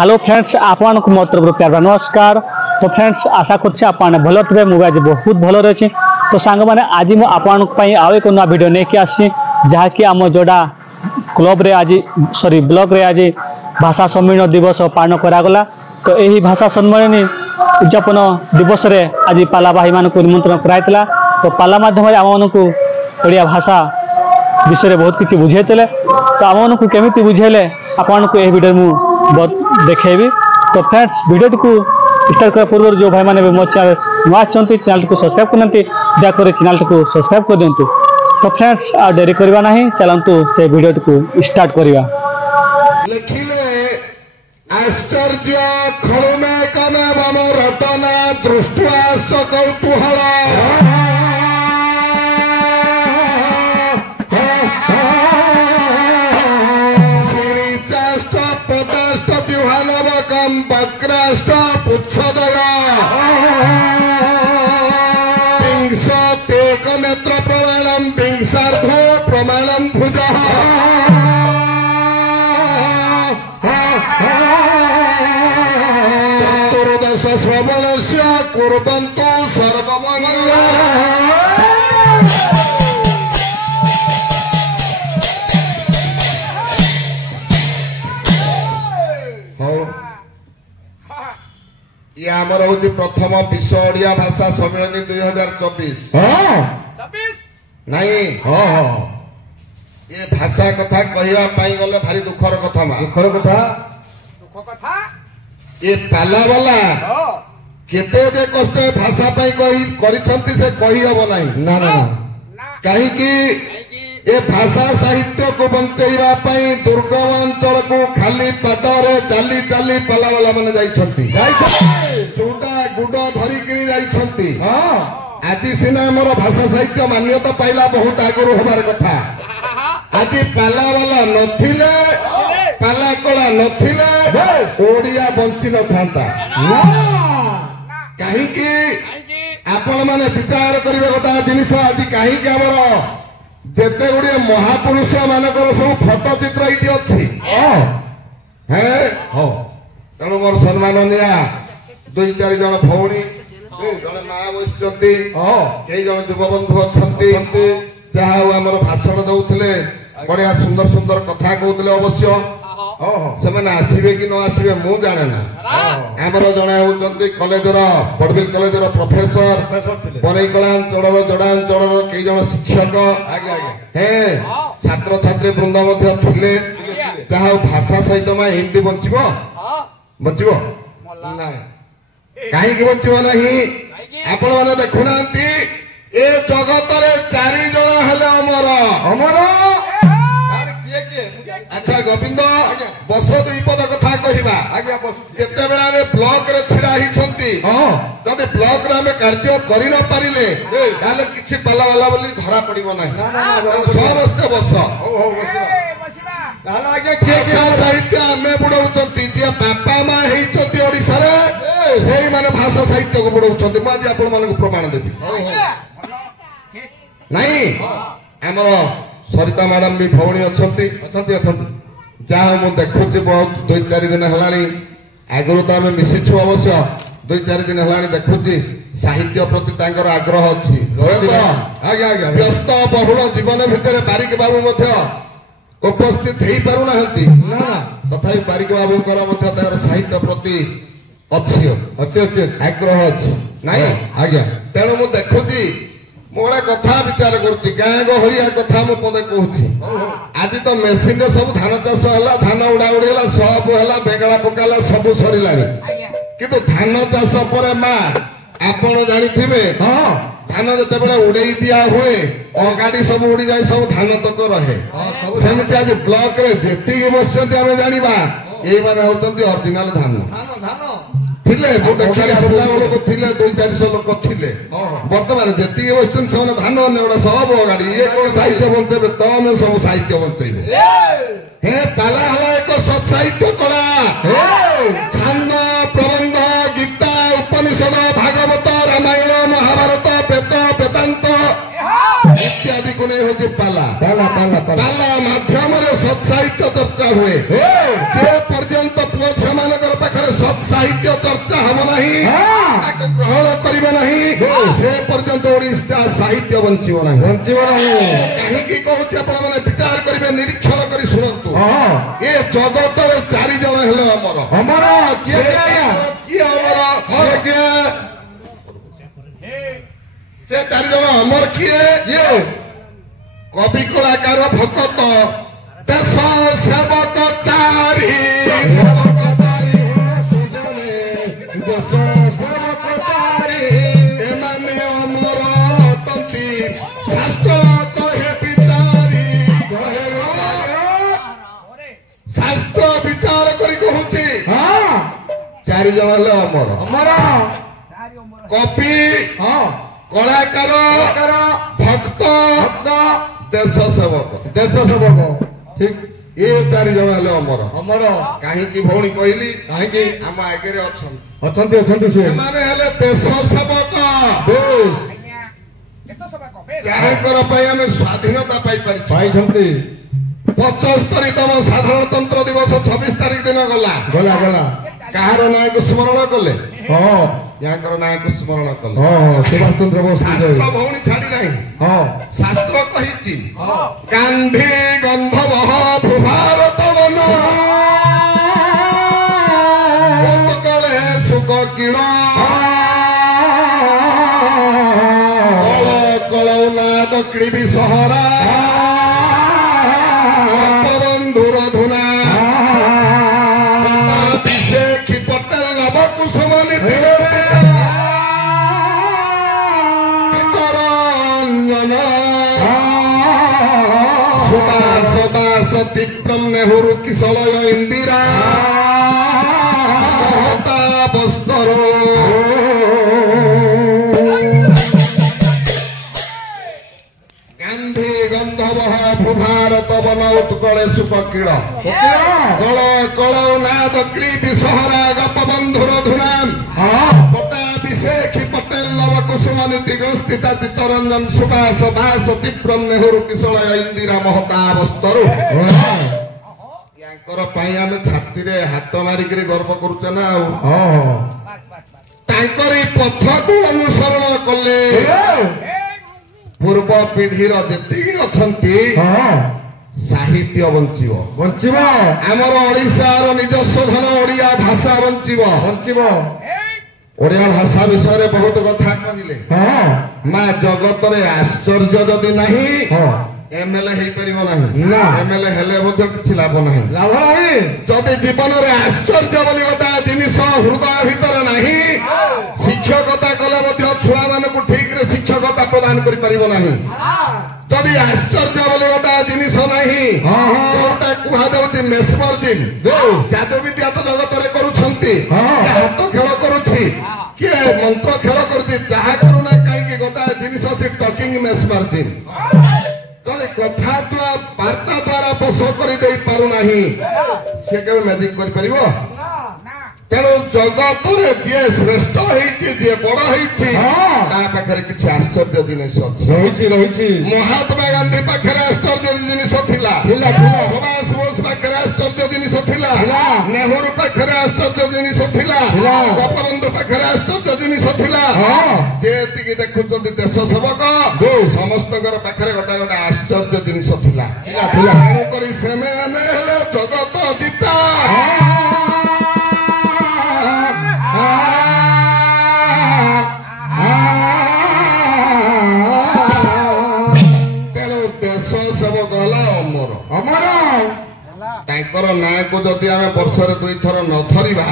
Hello friends आपण को मोर तरफ प्यार नमस्कार। तो फ्रेंड्स आशा करछे आपण भलो थे मुझे आज बहुत भलो रही। तो सांग मैंने आज मुझे आपण आउ एक नुआ वीडियो नहीं आसी जहाँकि आम जोड़ा क्लब रे आज सॉरी ब्लॉक रे आज भाषा सम्मेलन दिवस पालन करागला। तो यही भाषा सम्मेलन उद्यापन दिवस रे आज पाला भाई मान को निमंत्रण कराइला। तो पाला माध्यम आम को ओडिया भाषा विषय बहुत किसी बुझेते। तो आम को केमी बुझेले आपन को यह वीडियो मु देखेबी। तो फ्रेंड्स वीडियो को स्टार्ट कर पूर्व जो भाई मैंने मो चैनल नुआ चैनल को सब्सक्राइब करते दयाकोरी चैनल को सब्सक्राइब कर दिंतु। तो फ्रेंड्स आ देरी करवा नहीं चलतु से वीडियो को स्टार्ट करवा। लिखिले आश्चर्य खलुमे कमे मम रटना दृष्ट्वा कौतूहल वक्राष्ट पुच्छदया पिंशतेक नेत्र प्रमाणम पिंसार्धो प्रमाणम भुजः चतुर्दश श्रवणस्य कुर्वन्तु सर्वमङ्गलम्। ये आमर हूँ प्रथम विश्व ओडिया भाषा सम्मेलन 2024 नहीं ये भाषा कथा कहवा गले भारी दुखर कथा ये पाला वाला केते जे कष्ट भाषा करी से कही हम ना कहीं ये भाषा साहित्य को बंचेवा दुर्गम अंचल को खाली पदरे चली चली पाला वाला मैंने चूड़ा गुड़ धरिकी आज सीना मोर भाषा साहित्य मान्यता पाइला बहुत आगुरी हमार कथा। आज पाला वाला नथिले पाला कला नथिले ओडिया बंची न था कहीं आपण मैंने विचार करबे गोटा जिनिस आज कहीं आमर जेते गुड़े महापुरुष मानकर सब फोटो चित्र ये अच्छी तेणु मोर सम्माननीय दुई चार जन भौणी जड़े माँ बस कई जन युवबंधु अच्छा जहाँ आमर भाषण दौले बढ़िया सुंदर सुंदर कथा कहते अवश्य से मैंने आसवे कि न आसवे मु जाने ना आमर जड़े होती कलेजर बड़बिल कलेजर प्रोफेसर बनईकलांचल जड़ांचल कई जन शिक्षक छात्र छात्री वृंद थे जहाँ भाषा सहित मैं हिंदी बचब बचब कहीं बचब नहीं आपण मैंने देखुना ए जगत चारि जन हेले अमर अमर अच्छा गोविंद बस दुई पद कथा कहवा जिते बेला ब्लॉक रे छिड़ा ही जदि ब्लॉक रे आमे कार्य करि न पारिले ताले किछि पाला वाला बोली धरा पड़िबो नाही समस्त बस साहित्य आमे बुड़ौचंती जे बापा माँ हेइचंती ओडिसा रे सेही माने भाषा साहित्य को बुड़ौचंती मैं आज आपण मानक प्रमाण देबी नहीं हमर सरिता मैडम भी भौणी अच्छा जहाँ मुझे देखुची बहुत दुई चार दिन है आगुरी तो आम मिशिछु अवश्य दुई चार दिन है देखुची साहित्य प्रति आग्रह अच्छी व्यस्त बहुल जीवन भितर बारिक बाबू उपस्थित हो पारना तथा बारिक बाबूर साहित्य प्रति अच्छी आग्रह अच्छी नाई आज्ञा तेणु मुझे देखुची मोड़े कथा विचार करुच्ची गाँ गहलिया कथा मु पदे कहूँ आज तो मेसीन सब धान चाष है धान उड़ा उड़ी है सब है बेगला पकाला सब सरला किंतु धान चाष पर माँ आपण जानी धान जिते उड़े दिया हुए अगाड़ी सब उड़ी जाए सब धान तक रहे सेमती आज ब्लॉक रे जी बसते आम जाना ये मैंने होती ओरिजिनल धान थिले देखिले आसला बेलू थे 200-400 लोक थे बर्तमान जी बस धान नेड़ा सब गाड़ी ये कौन साहित्य बंचे तमें सब साहित्य बंचे हे पाला है एक सत् साहित्य कला छांद प्रबंध गीता उपनिषद भागवत रामायण महाभारत वेद वेदांत इत्यादि को नहीं होती पाला माध्यम सत् साहित्य चर्चा हुए जे पर्यंत पुओ झील ସାହିତ୍ୟ ଚର୍ଚ୍ଚା ହେବ ନାହିଁ, ତାକୁ ଗ୍ରହଣ କରିବେ ନାହିଁ, ସେ ପର୍ଯ୍ୟନ୍ତ ଓଡ଼ିଶା ସାହିତ୍ୟ ବଞ୍ଚିବ ନାହିଁ। କାହିଁକି କହୁଛି ଆପଣମାନେ ବିଚାର କରିବେ, ନିରୀକ୍ଷଣ କରି ଶୁଣନ୍ତୁ। ଏ ଜଗତରେ 4 ଜଣ ହେଲେ ଅମର। କିଏ ଅମର? ସେ 4 ଜଣ ଅମର କିଏ? କବି, କଳାକାର, ଭକତ, ଦେଶ ସେବକ 4। ଏମାନେ ଅମର ଅଟନ୍ତି, ଶାସ୍ତ୍ର କହେ ବିଚାରି। ଶାସ୍ତ୍ର ବିଚାର କରି କହୁଛି 4 ଜଣ ହେଲେ ଅମର। କବି, କଳାକାର, ଭକ୍ତ, ଦେଶ ସେବକ। ଠିକ, ଏ 4 ଜଣ ହେଲେ ଅମର। କାହିଁକି ଭଉଣୀ କହିଲି? ଆମ ଆଗରେ ଅଛନ୍ତି ସେମାନେ ହେଲେ ଦେଶ ସେବକ, ଯାହାଙ୍କର ପାଇଁ ଆମେ ସ୍ୱାଧୀନତା ପାଇଛନ୍ତି। 75ତମ ସାଧାରଣତନ୍ତ୍ର ଦିବସ 26 ତାରିଖ ଦିନ ଗଲା। କାହାର ନାଁକୁ ସ୍ମରଣ କଲେ? ୟାଙ୍କର ନାଁକୁ ସ୍ମରଣ କଲେ। ସୁଭାଷ ଚନ୍ଦ୍ର ବୋଷ। ଶାସ୍ତ୍ର ଭଉଣୀ ଛାଡି ନାହିଁ। ଶାସ୍ତ୍ର କହିଛି ଗାନ୍ଧୀ ଗନ୍ଧବହ ଭୂଭାରତ ବନ, କଳେ ସୁଖ କିଣ, କଳ କଳଉନାଦ କ୍ରୀବି ସହରା, ବନ୍ଧୁର ଧୁନା, ବିଶେଖି ପଟେଲ ନବ କୁସୁମ ନୀତି, ସୁବାସ ଦାସ ବିକ୍ରମ ନେହୁରୁ କିଶଳୟ ଇନ୍ଦିରା ମହତା ବସ୍ତର, ଗାନ୍ଧୀ ଗନ୍ଧବହ ଭୂଭାରତ ବନ ଉତ୍କଳେ ସୁପକିଳ, କଳ କଳଉନାଦ କ୍ରୀବି ସହରା ଗୋପବନ୍ଧୁର ଧୁନାମ, ପଟ୍ଟାଭିଷେଖି ପଟେଲ ନବ କୁସୁମ ନୀତି ଗ୍ରସ୍ଥିତା ଚିତ୍ତରଞ୍ଜନ ସୁବାସ ଦାସ ବିକ୍ରମ ନେହୁରୁ କିଶଳୟ ଇନ୍ଦିରା ମହତା ବସ୍ତରୁ। ୟାଙ୍କର ପାଇଁ ଆମେ ଛାତିରେ ହାତ ମାରିକିରି ଗର୍ବ କରୁଛେ ନା। ଆଉ ତାଙ୍କରି ପଥକୁ ଅନୁସରଣ କଲେ ପୂର୍ବ ପିଢିର ଯେତିକି ଅଛନ୍ତି ସାହିତ୍ୟ ବଞ୍ଚିବ। ଆମର ଓଡ଼ିଶାର ନିଜସ୍ୱ ଧନ ଓଡ଼ିଆ ଭାଷା ବଞ୍ଚିବ। ଓଡ଼ିଆ ଭାଷା ବିଷୟରେ ବହୁତ କଥା କହିଲେ। ମା ଜଗତରେ ଆଶ୍ଚର୍ଯ୍ୟ ଯଦି ନାହିଁ, MLA ହେଇପାରିବ ନାହିଁ। MLA ହେଲେ ମଧ୍ୟ କିଛି ଲାଭ ନାହିଁ। ଯଦି ଜୀବନରେ ଆଶ୍ଚର୍ଯ୍ୟ ବୋଲି ଗୋଟା ଜିନିଷ ହୃଦୟ ଭିତରେ ନାହିଁ, ଶିକ୍ଷକତା କଲେ ମଧ୍ୟ ଛୁଆମାନଙ୍କୁ ଠିକରେ ଶିକ୍ଷକତା ପ୍ରଦାନ କରିପାରିବ ନାହିଁ। ଯଦି ଆଶ୍ଚର୍ଯ୍ୟ ବୋଲି ଗୋଟା ଜିନିଷ ନାହିଁ, ଯୋଉଟା କୁହାଯାଉଛି ମେସ୍ମରିଜିମ୍, ଯାଦୁବିଦ୍ୟା ତ ଜଗତରେ କରୁଛନ୍ତି, କିଏ ହାତ ଖେଳ କରୁଛି, କିଏ ମନ୍ତ୍ର ଖେଳ କରୁଛି, ଯାହା କରୁନା କାହିଁକି ଗୋଟା ଜିନିଷ ଅଛି ଟକିଂ ମେସ୍ମରିଜିମ୍। ଯଦି କଥା ଦ୍ୱାରା ବାର୍ତ୍ତା ଦ୍ୱାରା ବଶ କରିଦେଇ ପାରୁନାହିଁ, ସେ କେବେ ମ୍ୟାଜିକ କରିପାରିବ? ତେଣୁ ଜଗତରେ ଯିଏ ଶ୍ରେଷ୍ଠ ହେଇଛି, ଯିଏ ବଡ ହେଇଛି, ତା ପାଖରେ କିଛି ଆଶ୍ଚର୍ଯ୍ୟ ଜିନିଷ ରହିଛି। ମହାତ୍ମା ଗାନ୍ଧୀ ପାଖରେ ଆଶ୍ଚର୍ଯ୍ୟ ଜିନିଷ ଥିଲା, ସୁଭାଷ ବୋଷ ପାଖରେ ଆଶ୍ଚର୍ଯ୍ୟ ଜିନିଷ ଥିଲା, ନେହେରୁ ପାଖରେ ଆଶ୍ଚର୍ଯ୍ୟ ଜିନିଷ ଥିଲା, ଗୋପବନ୍ଧୁ ପାଖରେ ଆଶ୍ଚର୍ଯ୍ୟ ଜିନିଷ ଥିଲା। ଯେତିକି ଦେଖୁଛନ୍ତି ଦେଶ ସେବକ, ସମସ୍ତଙ୍କର ପାଖରେ ଗୋଟେ ଗୋଟେ ଆଶ୍ଚର୍ଯ୍ୟ ଜିନିଷ ଥିଲା। ତେଣୁକରି ସେମାନେ ହେଲେ ଜଗତ ଜିତା। ତାଙ୍କର ନାଁକୁ ଯଦି ଆମେ ବର୍ଷରେ 2 ଥର ନ ଧରିବା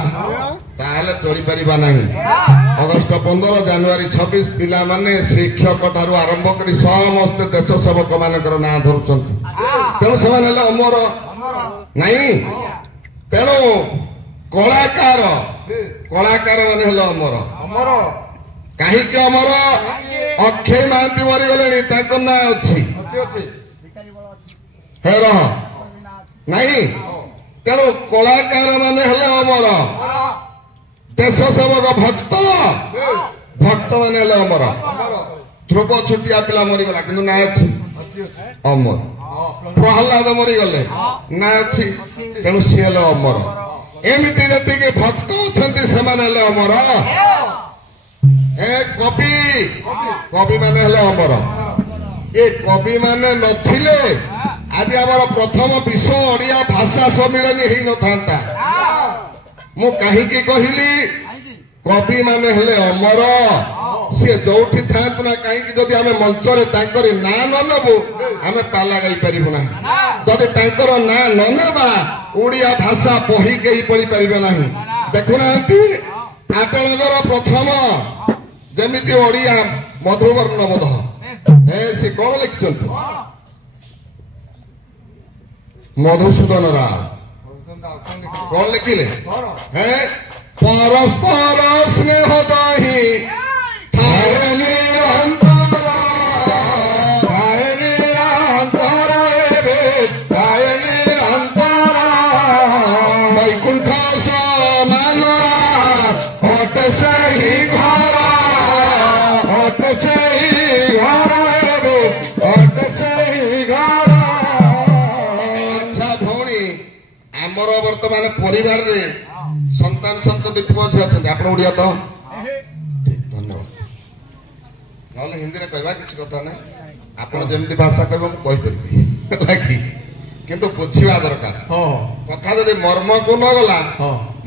ତାହେଲେ ଚଳିପାରିବା ନାହିଁ। ଅଗଷ୍ଟ 15, ଜାନୁଆରୀ 26 ପିଲାମାନେ ଶିକ୍ଷକ ଠାରୁ ଆରମ୍ଭ କରି ସମସ୍ତେ ଦେଶ ସେବକ ମାନଙ୍କର ନାଁ ଧରୁଛନ୍ତି। ତେଣୁ ସେମାନେ ହେଲେ ଅମର ନାଇଁ। ତେଣୁ କଳାକାର ମାନେ ହେଲେ ଅମର। କାହିଁକି ଅମର? ଅକ୍ଷୟ ମହାନ୍ତି ମରିଗଲେଣି, ତାଙ୍କ ନାଁ ଅଛି ନାଇଁ। ତେଣୁ କଳାକାର ମାନେ ହେଲେ ଅମର। ଦେଶ ସେବକ ଭକ୍ତ ମାନେ ହେଲେ ଅମର। ଧ୍ରୁବ ଛୋଟିଆ ପିଲା ମରିଗଲା କିନ୍ତୁ ନାଁ ଅଛି ଅମର। ପ୍ରହ୍ଲାଦ ମରିଗଲେ ନାଁ ଅଛି, ତେଣୁ ସିଏ ହେଲେ ଅମର। एमती जी भक्त अच्छा से अमर ए कवि कवि माने अमर ये कवि माने नथिले आज आमर प्रथम विश्व ओडिया भाषा सम्मिलन हो न मु कहीं कहली कवि माने अमर सी जो था ना कहीं जदि आम मंचरे ना न नबू आम पाला गाई पारू ना जदि ना न नेबा ओडिया भाषा बही कहीं पढ़ी पारे ना देखुना आपणकर प्रथम जमी ओडिया मधुवर्ण बोध सी कौन लिखिं मधुसूदन राव कौन लिखिले परस्पर स्नेह दही वैकुंठ समान हट सही घर हट सही घर हट सही घर। अच्छा भौणी आमर वर्तमान परिवार रे संतान संतति पुओ झी अच्छा आप ओडिया तो धन्यवाद ना हिंदी में कहवा किसी कथा ना आप जमी भाषा कह मुझे किंतु बुझा दरकार कथा जब मर्म को न गला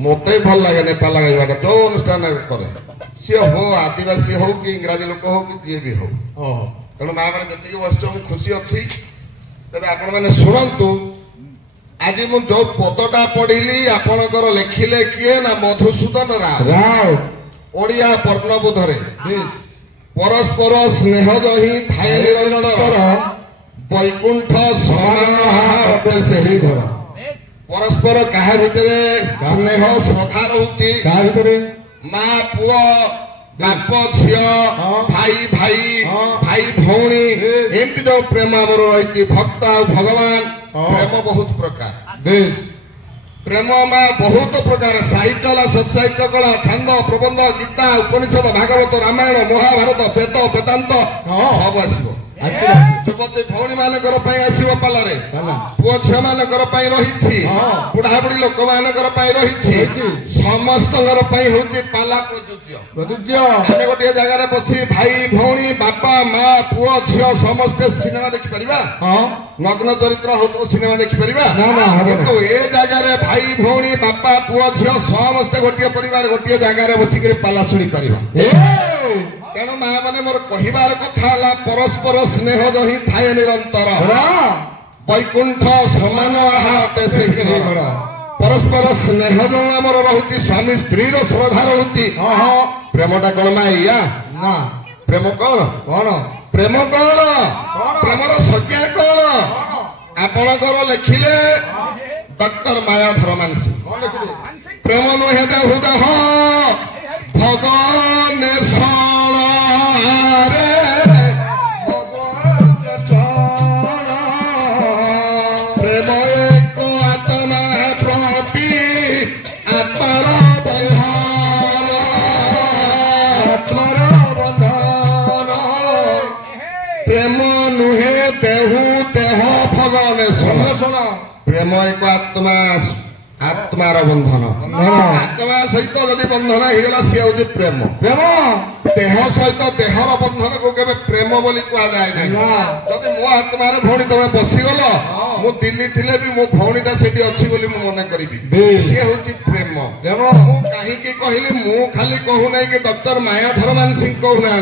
मत भल लगे नेपाल गाइबा जो अनुष्ठान करे सी हो आदिवासी हो कि इंग्राजी लोक हो कि जी भी हो तेणु माँ मैंने जी बस खुशी अच्छी तेज आपण मैंने शुणु आज मु जो पदटा पढ़ी आपणकर लिखिले किए ना मधुसूदन राव ओडिया पर्णबोधरे परस्पर स्नेह दही थाए निरंतर वैकुंठ समान से घर परस्पर क्या भितर स्नेह श्रद्धा रोचे माँ पुओ बाप झी भाई भाई भाई भौणी एमती जो प्रेम आमर रही भक्त भगवान प्रेम बहुत प्रकार प्रेम माँ बहुत प्रकार साहित्य सत्साहित्य कला छंद प्रबंध गीता उपनिषद भागवत रामायण महाभारत वेद वेदांत सब आसो युवती भौणी मानकर आसो पालारे पुओ झील मानकर रही बुढ़ा बुढ़ी लोक मानकर रही समस्त हूँ पाला प्रযোज्य आम गोटे जगार बसी भाई भौणी बापा माँ पुओ झील समस्ते सिनेमा देखिपर नग्न चरित्र हो सिनेमा देखिपर किंतु ए जगार भाई भौणी बापा पुओ झील समस्ते गोटे परिवार गोटे जगार बसिक पाला शुणी तेणु माँ मैंने मोर कहबार कथा परस्पर स्नेह दही थाए निरंतर वैकुंठ समान हटे से परस्पर स्नेह जो आमर रोचे स्वामी स्त्री श्रद्धा रोचे प्रेमटा कौन माँ या प्रेम कौन प्रेम कौन प्रेमर संज्ञा कौन आपणकर लिखिले डॉक्टर मायाधर मानसी प्रेम नुहे देहु देह भगवान प्रेम एक आत्मा प्रति आत्मार बंधन प्रेम नुहे देहु देह भगवान प्रेम एक आत्मा आत्मार बंधन आत्मा सहित जदि बंधन होगा सी हूँ प्रेम प्रेम देह सहित देहर बंधन को केबे प्रेम बोली कह जाए ना जदि मो आत्मार भौणी तुम बसीगल मु दिल्ली थिले भी मो भौणीटा से अच्छी बोली मु मन करी सी हूँ प्रेम मु कहीं कहली मु खाली कहूना कि डॉक्टर मायाधर मानसिंह कहूना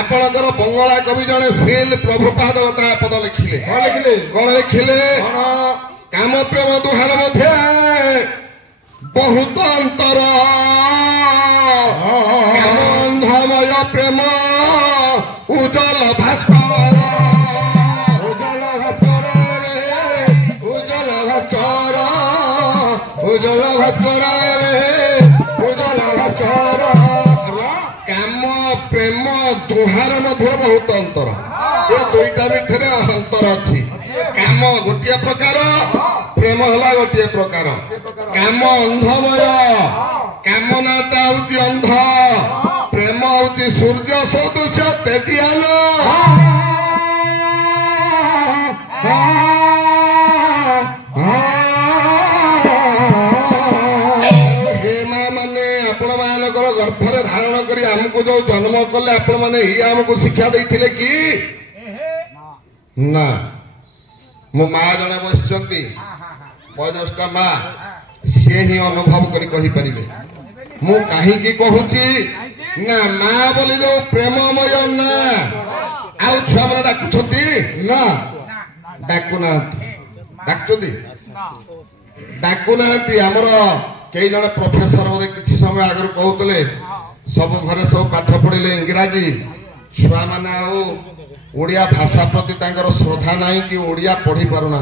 आपणकर बंगला कवि जड़े श्रील प्रभुपाद पद लिखिले कौन लिखिले काम प्रेम दुहार मध्य बहुत अंतर कामंधमय प्रेम उज्जवल भास्कर उज्जवल भास्कर उज्जवल भास्कर उज्जवल भास्कर उज्जवल भास्कर काम प्रेम दुहार मध्य बहुत अंतर ये दुईटा भितर अंतर अच्छी काम गोटे प्रकार प्रेम है गोटे प्रकार काम अंधमय कामनाटा हूँ अंध प्रेम हूँ सूर्य सदृश तेजियान गर्भरे धारण करी आमको जो जन्म कले आपण माने ही आमको शिक्षा देथिले कि ना मो माँ जने बसचंती वयस्क माँ से ही अनुभव करी कहि परिबे मु काहे की कहूची ना माँ बोली जो प्रेममय ना आउ छुआ माने डाकुछंती ना डाकुना डाकुदी डाकुना आमर कई जन प्रोफेसर बोले किसी समय आगे कहते सब घरे सब पाठ पढ़िले इंग्राजी छुआ मैंने ओडिया भाषा प्रति श्रद्धा नहीं कि ओडिया पढ़ी पारना।